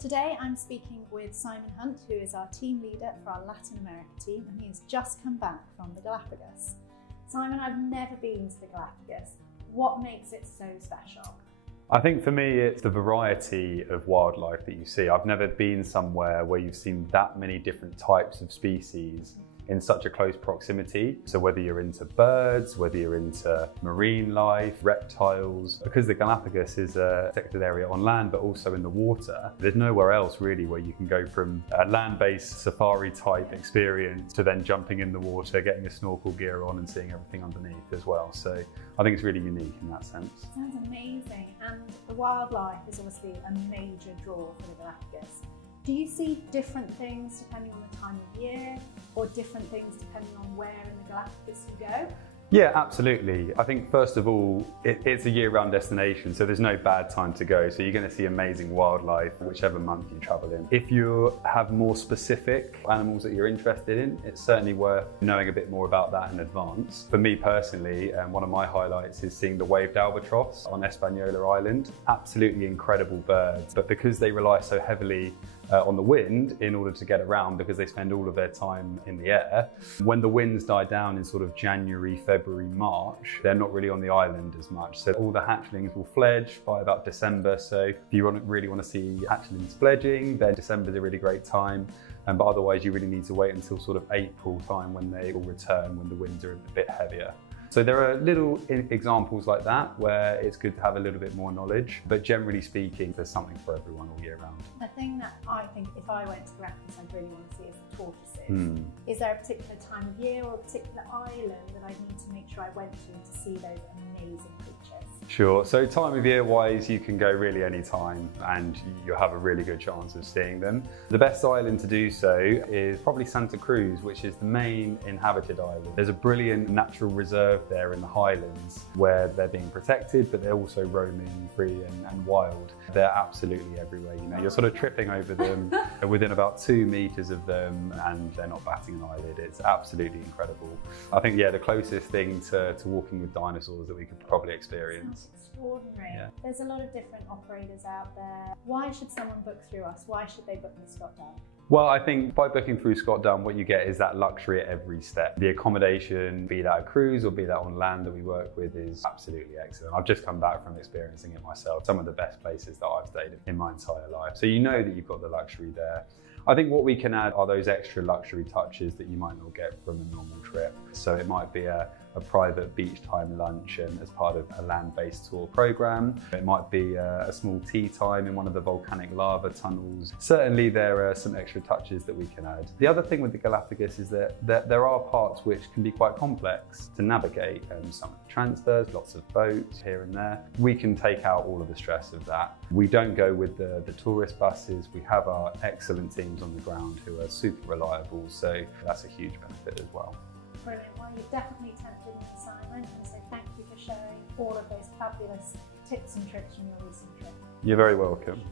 Today I'm speaking with Simon Hunt, who is our team leader for our Latin America team, and he has just come back from the Galapagos. Simon, I've never been to the Galapagos. What makes it so special? I think for me it's the variety of wildlife that you see. I've never been somewhere where you've seen that many different types of species in such a close proximity. So whether you're into birds, whether you're into marine life, reptiles, because the Galapagos is a protected area on land but also in the water, there's nowhere else really where you can go from a land-based safari type experience to then jumping in the water, getting a snorkel gear on and seeing everything underneath as well. So I think it's really unique in that sense. Sounds amazing, and the wildlife is obviously a major draw for the Galapagos. Do you see different things depending on the time of year, or different things depending on where in the Galapagos you go? Yeah, absolutely. I think first of all, it's a year-round destination, so there's no bad time to go. So you're going to see amazing wildlife whichever month you travel in. If you have more specific animals that you're interested in, it's certainly worth knowing a bit more about that in advance. For me personally, one of my highlights is seeing the waved albatross on Hispaniola Island. Absolutely incredible birds, but because they rely so heavily on the wind in order to get around, because they spend all of their time in the air. When the winds die down in sort of January, February, March, they're not really on the island as much. So all the hatchlings will fledge by about December. So if you really want to see hatchlings fledging, then December's a really great time. But otherwise you really need to wait until sort of April time when they will return, when the winds are a bit heavier. So there are little examples like that where it's good to have a little bit more knowledge, but generally speaking, there's something for everyone all year round. The thing that I think if I went to Galapagos I'd really want to see is the tortoises. Is there a particular time of year or a particular island that I need to make sure I went to see those amazing creatures? Sure, so time of year wise, you can go really any time and you'll have a really good chance of seeing them. The best island to do so is probably Santa Cruz, which is the main inhabited island. There's a brilliant natural reserve there in the highlands where they're being protected, but they're also roaming free and wild. They're absolutely everywhere, you know. You're sort of tripping over them within about 2 meters of them and they're not batting an eyelid. It's absolutely incredible. I think, yeah, the closest thing to walking with dinosaurs that we could probably experience. Extraordinary. Yeah. There's a lot of different operators out there. Why should someone book through us? Why should they book with Scott Dunn? Well, I think by booking through Scott Dunn, what you get is that luxury at every step. The accommodation, be that a cruise or be that on land that we work with, is absolutely excellent. I've just come back from experiencing it myself. Some of the best places that I've stayed in my entire life. So you know that you've got the luxury there. I think what we can add are those extra luxury touches that you might not get from a normal trip. So it might be a private beach time lunch as part of a land-based tour program. It might be a small tea time in one of the volcanic lava tunnels. Certainly there are some extra touches that we can add. The other thing with the Galapagos is that there are parts which can be quite complex to navigate. Some of the transfers, lots of boats here and there. We can take out all of the stress of that. We don't go with the tourist buses. We have our excellent teams on the ground who are super reliable, so that's a huge benefit as well. Brilliant. Well, you've definitely tempted me, Simon, and so thank you for sharing all of those fabulous tips and tricks from your recent trip. You're very welcome.